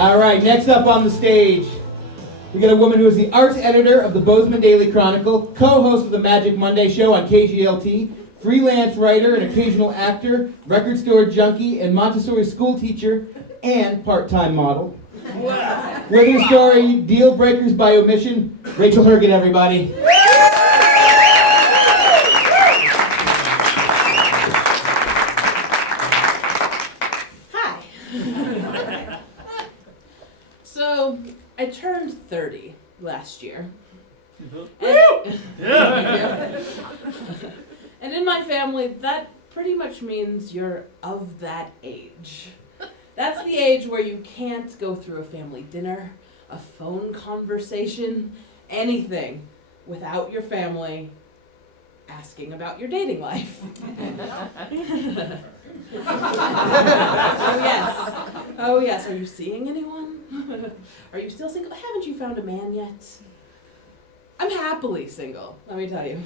All right, next up on the stage, we got a woman who is the art editor of the Bozeman Daily Chronicle, co-host of the Magic Monday Show on KGLT, freelance writer and occasional actor, record store junkie, and Montessori school teacher, and part-time model. Wow. With her story, Deal Breakers by Omission, Rachel Hergett, everybody. Hi. So, I turned 30 last year. And in my family, that pretty much means you're of that age. That's the age where you can't go through a family dinner, a phone conversation, anything without your family asking about your dating life. Oh yes, are you seeing anyone? Are you still single? Haven't you found a man yet? I'm happily single, let me tell you.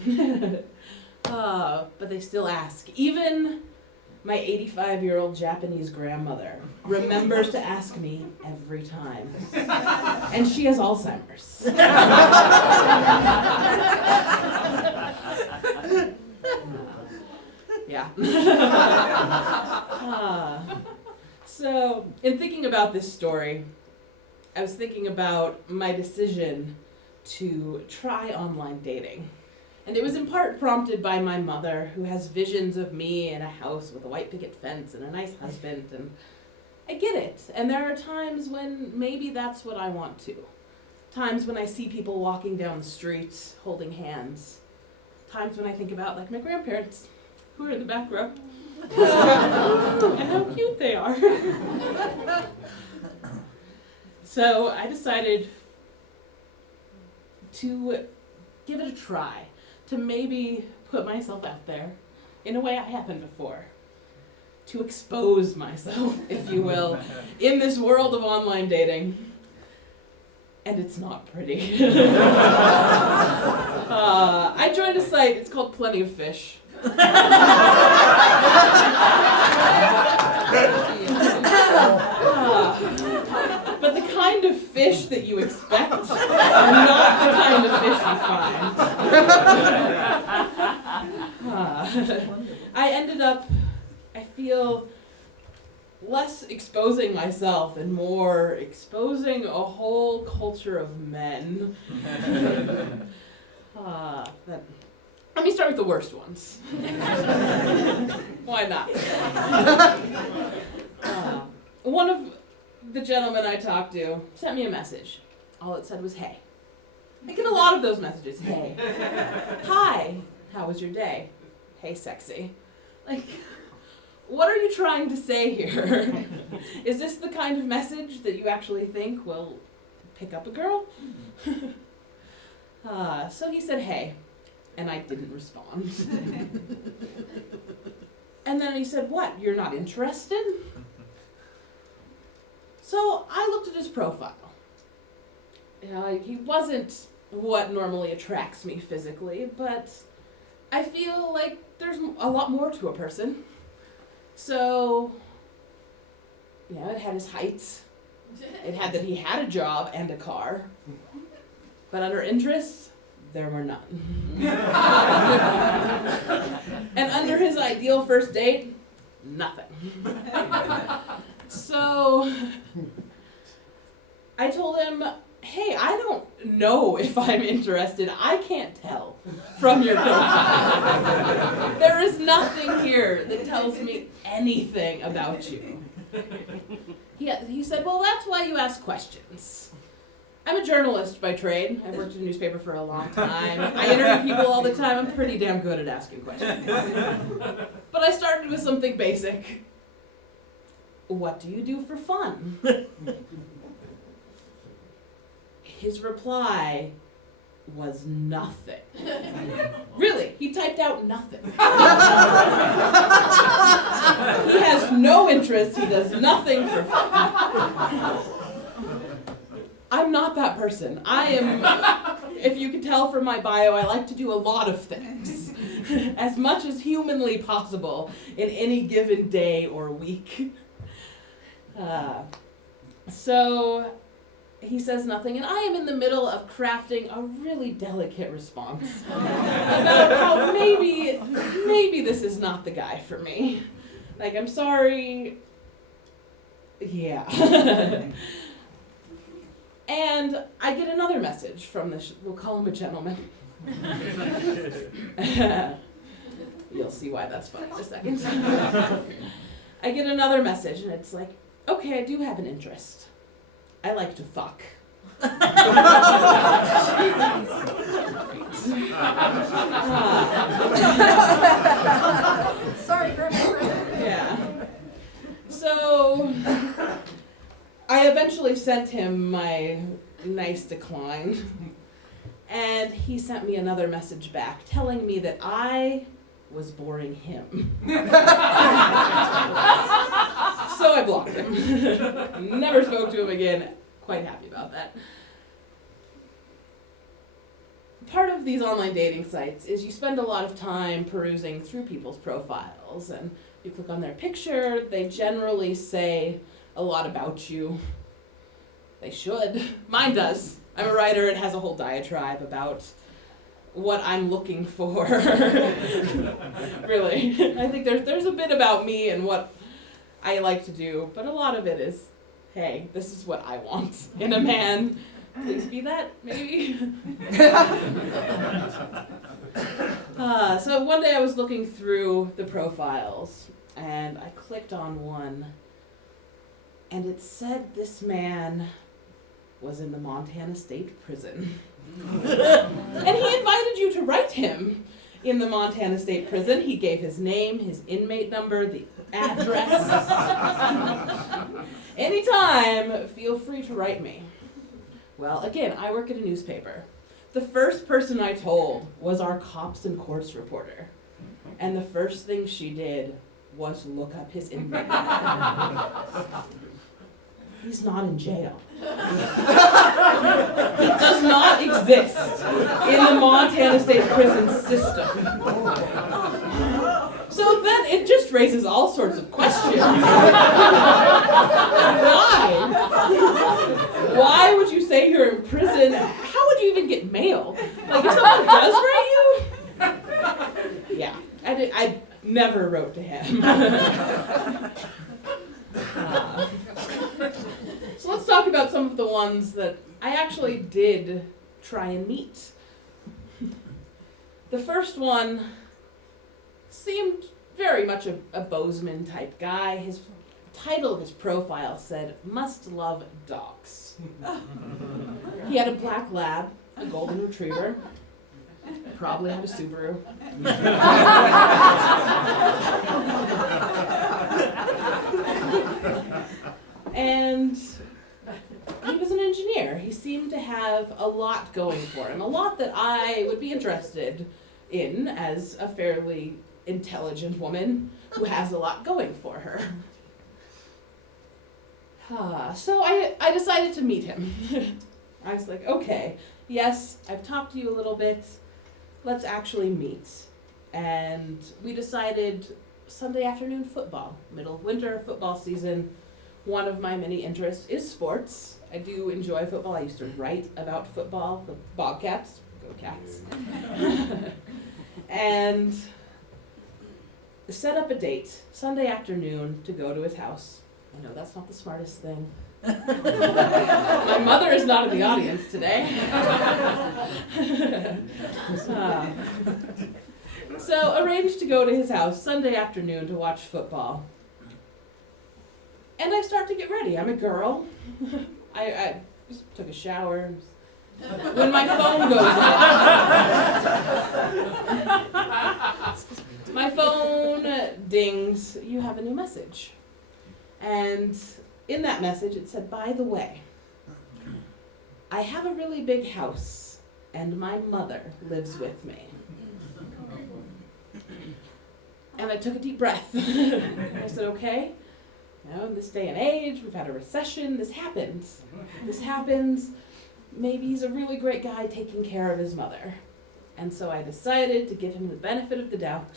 But they still ask. Even my 85-year-old Japanese grandmother remembers to ask me every time. And she has Alzheimer's. Yeah. So, in thinking about this story, I was thinking about my decision to try online dating. And it was in part prompted by my mother, who has visions of me in a house with a white picket fence and a nice husband, and I get it. And there are times when maybe that's what I want to. Times when I see people walking down the street holding hands. Times when I think about, like, my grandparents, who are in the back row. And how cute they are. So I decided to give it a try, to maybe put myself out there in a way I haven't before, to expose myself, if you will, in this world of online dating. And it's not pretty. I joined a site, it's called Plenty of Fish. But the kind of fish that you expect are not the kind of fish you find. I ended up, I feel, less exposing myself and more exposing a whole culture of men. Let me start with the worst ones. Why not? One of the gentlemen I talked to sent me a message. All it said was, hey. I get a lot of those messages. Hey. Hi. How was your day? Hey, sexy. Like, what are you trying to say here? Is this the kind of message that you actually think will pick up a girl? So he said, hey. And I didn't respond. And then he said, what, you're not interested? So I looked at his profile. He wasn't what normally attracts me physically, but I feel like there's a lot more to a person. So, it had his height. It had that he had a job and a car. But under interests, there were none. And under his ideal first date, nothing. So I told him, hey, I don't know if I'm interested. I can't tell from your profile. There is nothing here that tells me anything about you. He said, well, that's why you ask questions. I'm a journalist by trade. I've worked in a newspaper for a long time. I interview people all the time. I'm pretty damn good at asking questions. But I started with something basic. What do you do for fun? His reply was nothing. Really, he typed out nothing. He has no interest. He does nothing for fun. I'm not that person. I am, if you can tell from my bio, I like to do a lot of things. As much as humanly possible in any given day or week. So he says nothing, and I am in the middle of crafting a really delicate response about how maybe this is not the guy for me. Like, I'm sorry. Yeah. And I get another message from this, we'll call him a gentleman. You'll see why that's funny in a second. I get another message, and it's like, okay, I do have an interest. I like to fuck. Sorry, Griffin. Yeah. So I eventually sent him my nice decline, and he sent me another message back telling me that I was boring him. So I blocked him. Never spoke to him again. Quite happy about that. Part of these online dating sites is you spend a lot of time perusing through people's profiles, and you click on their picture, they generally say a lot about you. They should. Mine does. I'm a writer, it has a whole diatribe about what I'm looking for. Really. I think there's a bit about me and what I like to do, but a lot of it is, hey, this is what I want in a man. Please be that, maybe. So one day I was looking through the profiles, and I clicked on one, and it said this man was in the Montana State Prison. And he invited you to write him in the Montana State Prison. He gave his name, his inmate number, the address. Anytime, feel free to write me. Well, again, I work at a newspaper. The first person I told was our cops and courts reporter. And the first thing she did was look up his inmate number. He's not in jail. He does not exist in the Montana State Prison system. So then it just raises all sorts of questions. Why? Why would you say you're in prison? How would you even get mail? Like, if someone does write you? Yeah, I never wrote to him. So let's talk about some of the ones that I actually did try and meet. The first one seemed very much a Bozeman type guy. His title of his profile said, "Must love dogs." He had a black lab, a golden retriever, probably had a Subaru. And he was an engineer. He seemed to have a lot going for him, a lot that I would be interested in as a fairly intelligent woman who has a lot going for her. So I decided to meet him. I was like, okay, yes, I've talked to you a little bit. Let's actually meet. And we decided Sunday afternoon football, middle of winter football season. One of my many interests is sports. I do enjoy football. I used to write about football, the Bobcats, go Cats. And set up a date, Sunday afternoon, to go to his house. I know that's not the smartest thing. My mother is not in the audience today. So arranged to go to his house Sunday afternoon to watch football. And I start to get ready. I'm a girl. I just took a shower. When my phone goes off, my phone dings, "You have a new message." And in that message it said, "By the way, I have a really big house and my mother lives with me." And I took a deep breath. I said, okay, you know, in this day and age, we've had a recession, this happens. This happens. Maybe he's a really great guy taking care of his mother. And so I decided to give him the benefit of the doubt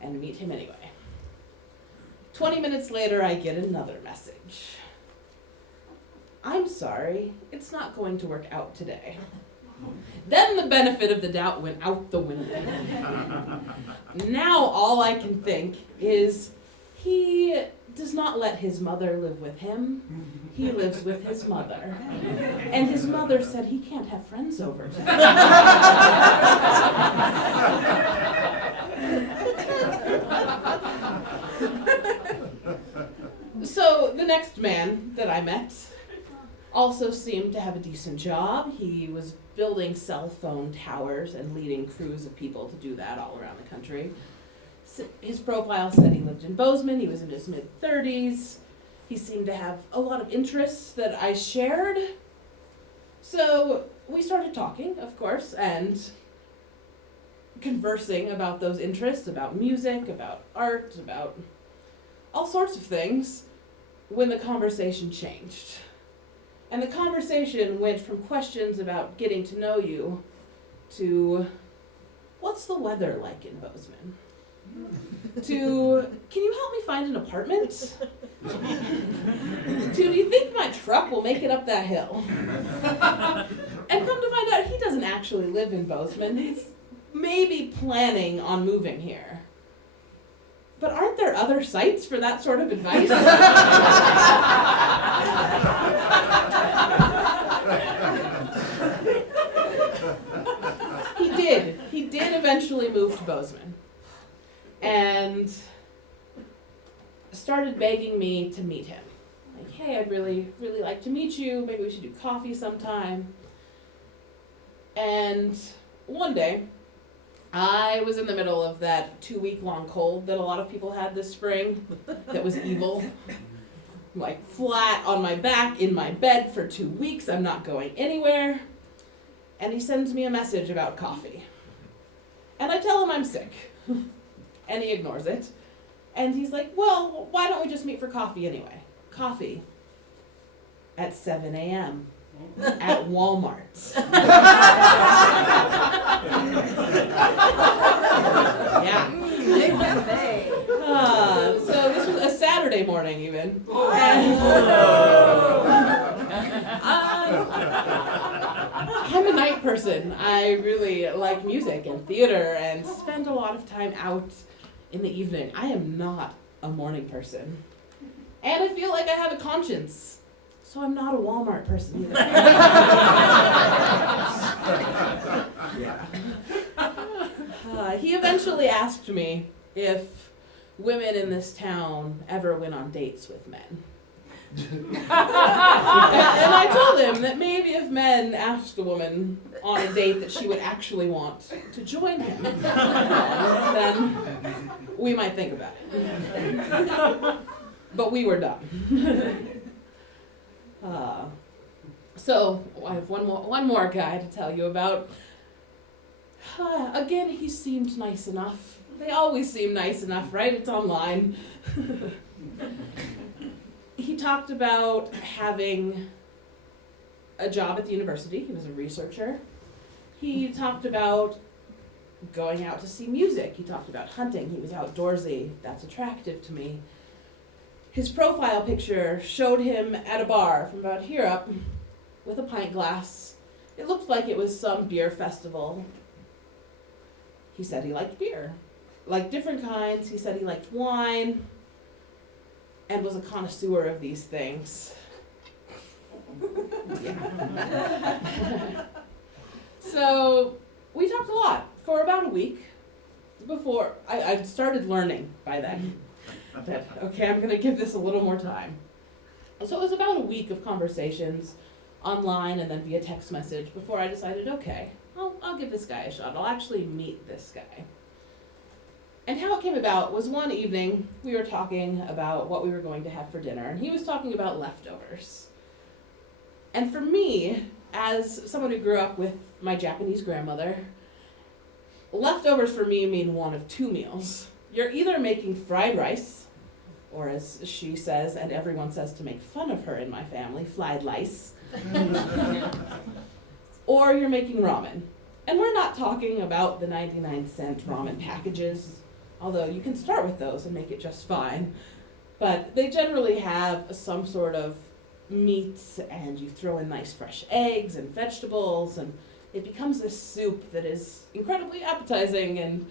and meet him anyway. 20 minutes later, I get another message. I'm sorry, it's not going to work out today. Then the benefit of the doubt went out the window. Now all I can think is he does not let his mother live with him. He lives with his mother. And his mother said he can't have friends over today. So the next man that I met also seemed to have a decent job. He was building cell phone towers and leading crews of people to do that all around the country. His profile said he lived in Bozeman. He was in his mid-30s. He seemed to have a lot of interests that I shared. So we started talking, of course, and conversing about those interests, about music, about art, about all sorts of things, when the conversation changed. And the conversation went from questions about getting to know you to, what's the weather like in Bozeman? To, can you help me find an apartment? To, do you think my truck will make it up that hill? And come to find out, he doesn't actually live in Bozeman. He's maybe planning on moving here. But aren't there other sites for that sort of advice? He did eventually move to Bozeman. And started begging me to meet him. Like, hey, I'd really, really like to meet you. Maybe we should do coffee sometime. And one day, I was in the middle of that 2-week-long cold that a lot of people had this spring that was evil. Like flat on my back in my bed for 2 weeks. I'm not going anywhere. And he sends me a message about coffee. And I tell him I'm sick. And he ignores it. And he's like, well, why don't we just meet for coffee anyway? Coffee at 7 a.m. at Walmart. Yeah. Big cafe. So this was a Saturday morning even. I'm a night person. I really like music and theater and spend a lot of time out in the evening. I am not a morning person. And I feel like I have a conscience. So I'm not a Walmart person either. He eventually asked me if women in this town ever went on dates with men. And I told him that maybe if men asked a woman on a date that she would actually want to join him, then we might think about it. But we were done. So I have one more guy to tell you about. Again, he seemed nice enough. They always seem nice enough, right? It's online. He talked about having a job at the university. He was a researcher. He talked about going out to see music. He talked about hunting. He was outdoorsy. That's attractive to me. His profile picture showed him at a bar from about here up with a pint glass. It looked like it was some beer festival. He said he liked beer, like different kinds. He said he liked wine and was a connoisseur of these things. Yeah. So we talked a lot for about a week before I started learning by then that, okay, I'm going to give this a little more time. So it was about a week of conversations online and then via text message before I decided, okay, I'll give this guy a shot. I'll actually meet this guy. And how it came about was one evening we were talking about what we were going to have for dinner, and he was talking about leftovers. And for me, as someone who grew up with my Japanese grandmother, leftovers for me mean one of two meals. You're either making fried rice, or as she says, and everyone says to make fun of her in my family, fried lice, or you're making ramen. And we're not talking about the 99-cent ramen packages, although you can start with those and make it just fine. But they generally have some sort of meat and you throw in nice fresh eggs and vegetables, and it becomes this soup that is incredibly appetizing and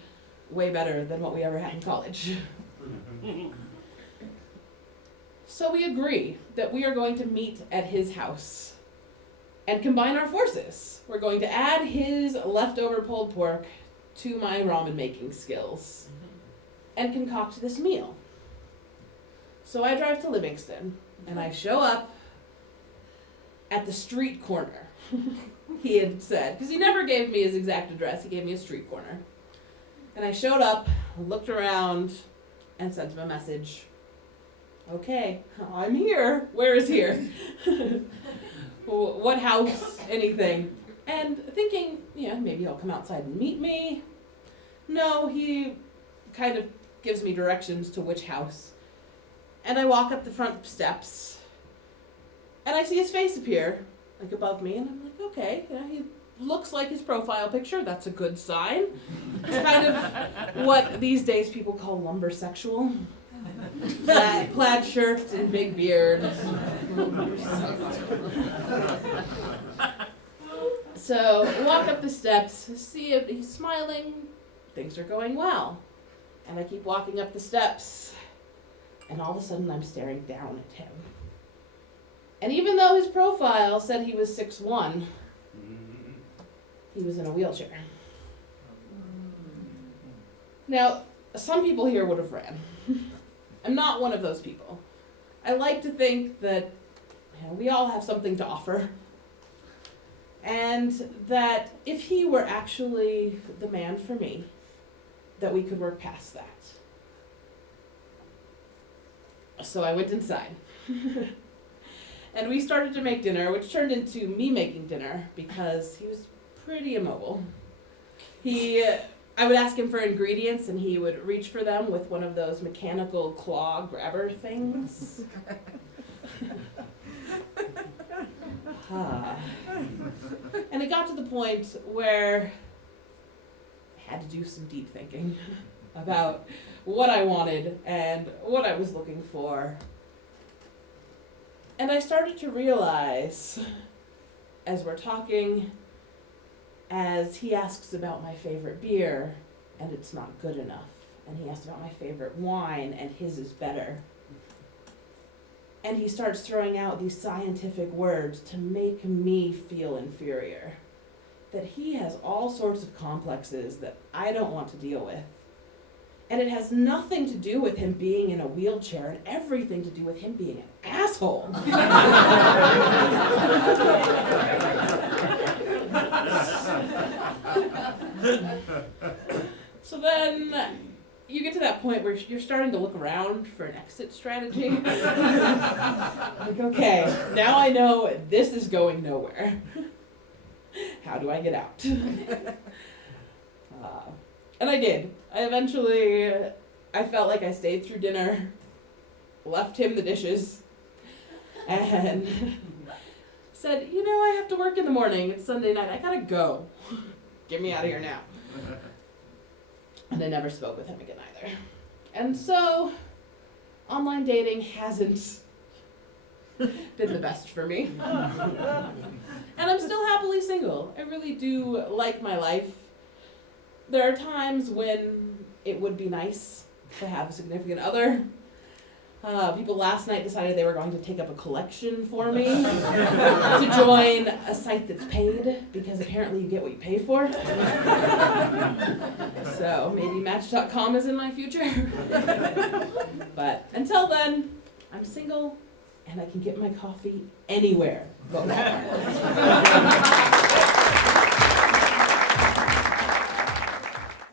way better than what we ever had in college. So we agree that we are going to meet at his house and combine our forces. We're going to add his leftover pulled pork to my ramen making skills and concoct this meal. So I drive to Livingston and I show up at the street corner, he had said, because he never gave me his exact address, he gave me a street corner. And I showed up, looked around, and sent him a message. Okay, I'm here. Where is here? What house? Anything? And thinking, maybe he'll come outside and meet me. No, he kind of gives me directions to which house. And I walk up the front steps, and I see his face appear, like above me, and I'm like, okay, he looks like his profile picture. That's a good sign. It's kind of what these days people call lumbersexual. Plaid shirt and big beard. So walk up the steps, see if he's smiling, things are going well. And I keep walking up the steps, and all of a sudden I'm staring down at him. And even though his profile said he was 6'1", he was in a wheelchair. Now, some people here would have ran. I'm not one of those people. I like to think that we all have something to offer. And that if he were actually the man for me, that we could work past that. So I went inside. And we started to make dinner, which turned into me making dinner because he was pretty immobile. I would ask him for ingredients and he would reach for them with one of those mechanical claw grabber things. And it got to the point where I had to do some deep thinking about what I wanted and what I was looking for. And I started to realize, as we're talking, as he asks about my favorite beer, and it's not good enough, and he asks about my favorite wine, and his is better. And he starts throwing out these scientific words to make me feel inferior. That he has all sorts of complexes that I don't want to deal with. And it has nothing to do with him being in a wheelchair and everything to do with him being an asshole. So then you get to that point where you're starting to look around for an exit strategy. Like, okay, now I know this is going nowhere. How do I get out? And I did. I felt like I stayed through dinner, left him the dishes, and said, I have to work in the morning. It's Sunday night. I gotta go. Get me out of here now. And I never spoke with him again either. And so, online dating hasn't been the best for me. And I'm still happily single. I really do like my life. There are times when it would be nice to have a significant other. People last night decided they were going to take up a collection for me to join a site that's paid, because apparently you get what you pay for. So maybe Match.com is in my future. But until then, I'm single and I can get my coffee anywhere but Walmart.